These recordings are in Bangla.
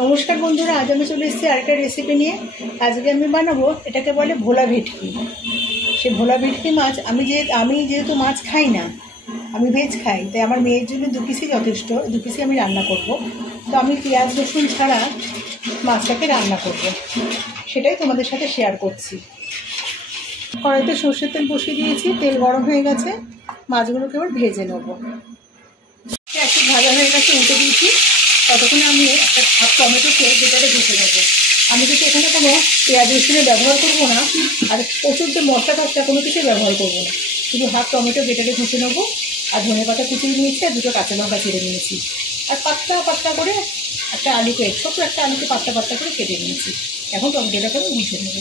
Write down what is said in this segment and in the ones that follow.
নমস্কার বন্ধুরা, আজ আমি চলে এসেছি আরেকটা রেসিপি নিয়ে। আজকে আমি বানাবো, এটাকে বলে ভোলা ভেটকি। সে ভোলা ভেটকি মাছ আমি যেহেতু মাছ খাই না, আমি ভেজ খাই, তাই আমার মেয়ের জন্য 2 পিসই যথেষ্ট। 2 পিসই আমি রান্না করব। তো আমি পেঁয়াজ রসুন ছাড়া মাছটাকে রান্না করব, সেটাই তোমাদের সাথে শেয়ার করছি। কড়াইতে সর্ষের তেল বসিয়ে দিয়েছি, তেল গরম হয়ে গেছে, মাছগুলোকে এবার ভেজে নেব। একটু ভাজা হয়ে গেছে, উঠে দিয়েছি। ততক্ষণে আমি একটা হাফ টমেটোকে যেটাতে ঘষে নেবো। আমি কিন্তু এখানে কোনো পেঁয়াজ রসুনের ব্যবহার করবো না, আর প্রচুর যে মশলা টশলা কোনো কিছুই ব্যবহার করবো না। শুধু হাফ টমেটো যেটাকে ঘষে নেবো, আর ধনে পাতা কুচিয়ে নিয়েছি, আর 2টো কাঁচা লঙ্কা ছিঁড়ে নিয়েছি, আর পাতলা পাতলা করে একটা আলুকে, ছোটো একটা আলুকে পাতলা পাতলা করে কেটে নিয়েছি। এখন টমেটোটাকে ঘষে নেবো।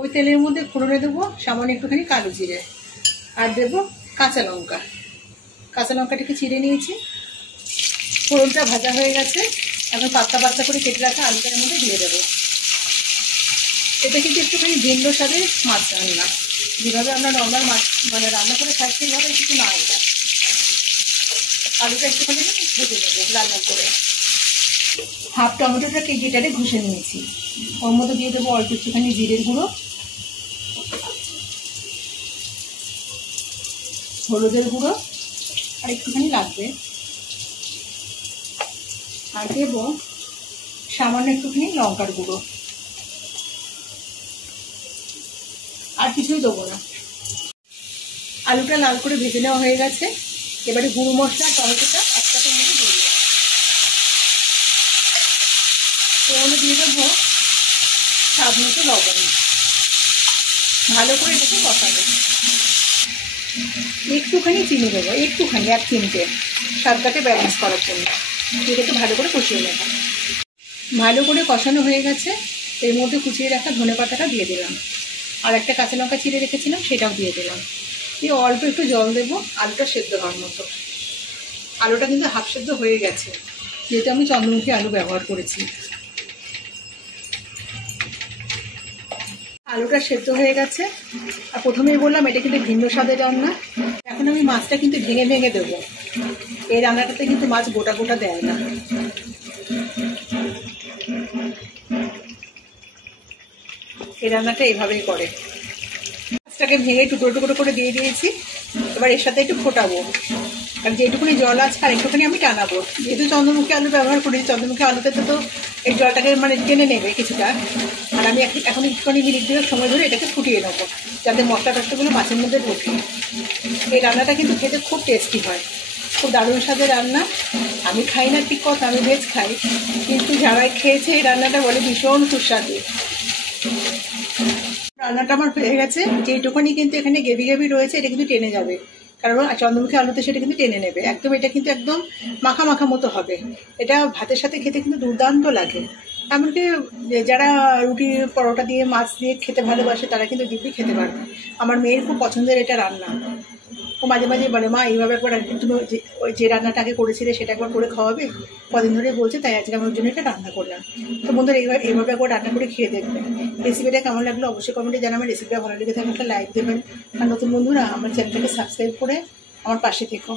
ওই তেলের মধ্যে ফোড়নে দেবো সামান্য একটুখানি কালো জিরে, আর দেবো কাঁচা লঙ্কা। কাঁচা লঙ্কাটাকে চিড়ে নিয়েছি। ফোড়নটা ভাজা হয়ে গেছে, এখন পাতলা পাতলা করে কেটে রাখা আলুটার মধ্যে দিয়ে দেবো। এটা কিন্তু একটুখানি ভিন্ন স্বাদের মাছ রান্না, যেভাবে আমরা নর্মাল মাছ রান্না করে খাই সেইভাবে কিছু না। এটা আলুটা একটুখানি ভেজে দেবো লাল লাল করে। হাফ টমেটোটাকে যেটাতে ঘষে নিয়েছি, ওর মধ্যে দিয়ে দেবো অল্প একটুখানি জিরের গুঁড়ো, হলুদের গুঁড়ো, আর একটুখানি লাগবে, আর দেবো সামান্য একটুখানি লঙ্কার গুঁড়ো, আর কিছুই দেবো না। আলুটা লাল করে ভেজে নেওয়া হয়ে গেছে। এবারে গুঁড়ো মশলা টমেটোটা একসাথে মধ্যে দিয়ে দিলাম। এর দিয়ে দেবো স্বাদ মতো লবণ। ভালো করে এটাকে কষাবো। একটুখানি চিনি দেবো, একটুখানি 1 চিমটে, স্বাদটাকে ব্যালেন্স করার জন্য। এটাকে ভালো করে কষিয়ে নেব। ভালো করে কষানো হয়ে গেছে। এর মধ্যে কুচিয়ে রাখা ধনে পাতাটা দিয়ে দিলাম, আর একটা কাঁচা লঙ্কা চিড়ে রেখেছিলাম সেটাও দিয়ে দিলাম। দিয়ে অল্প একটু জল দেবো আলুটা সেদ্ধ হওয়ার মতো। আলুটা কিন্তু হাফ সেদ্ধ হয়ে গেছে, যেহেতু আমি চন্দ্রমুখী আলু ব্যবহার করেছি। আলুটা সেদ্ধ হয়ে গেছে, আর প্রথমেই বললাম এটা কিন্তু ভিন্ন স্বাদের রান্না। এখন আমি মাছটা কিন্তু ভেঙে ভেঙে দেবো। এই রান্নাটাতে কিন্তু মাছ গোটা গোটা দেয় না। এই রান্নাটা এইভাবেই করে। মাছটাকে ভেঙে টুকরো টুকরো করে দিয়ে দিয়েছি। এবার এর সাথে একটু ফোটাবো, আর যেটুকুনি জল আছে আর একটুখানি আমি টানাবো। যেহেতু চন্দ্রমুখী আলু ব্যবহার করি, চন্দ্রমুখী আলুতে তো এই জলটাকে টেনে নেবে কিছুটা। আর আমি এখন একটুখানি মিনিট দিয়ে সময় ধরে এটাকে ফুটিয়ে নেবো, যাতে মশলা টশলাগুলো মাছের মধ্যে ঢোকে। এই রান্নাটা কিন্তু খেতে খুব টেস্টি হয়, খুব দারুণ স্বাদের রান্না। আমি খাই না ঠিক কথা, আমি ভেজ খাই, কিন্তু যারাই খেয়েছে এই রান্নাটা বলে ভীষণ সুস্বাদু। রান্নাটা আমার হয়ে গেছে। যেটুকুনি কিন্তু এখানে গ্রেভি গ্রেভি রয়েছে এটা কিন্তু টেনে যাবে, কারণ চন্দ্রমুখী আলুতে সেটা কিন্তু টেনে নেবে একদম। এটা কিন্তু একদম মাখা মাখা মতো হবে। এটা ভাতের সাথে খেতে কিন্তু দুর্দান্ত লাগে। এমনকি যারা রুটি পরোটা দিয়ে মাছ দিয়ে খেতে ভালোবাসে তারা কিন্তু দিব্যি খেতে পারবে। আমার মেয়ের খুব পছন্দের এটা রান্না। ও মাঝে মাঝে বলে, মা এইভাবে একবার তুমি যে রান্নাটা আগে করেছিলে সেটা একবার করে খাওয়াবে। কদিন ধরে বলছে, তাই আজকে আমার জন্য এটা রান্না করলাম। তো বন্ধুরা এইভাবে একবার রান্না করে খেয়ে দেখবেন। রেসিপিটা কেমন লাগলো অবশ্যই কমেন্টে জানাবেন। রেসিপিটা ভালো লেগে থাকলে একটা লাইক দেবেন, আর নতুন বন্ধুরা আমার চ্যানেলটাকে সাবস্ক্রাইব করে আমার পাশে থেকো।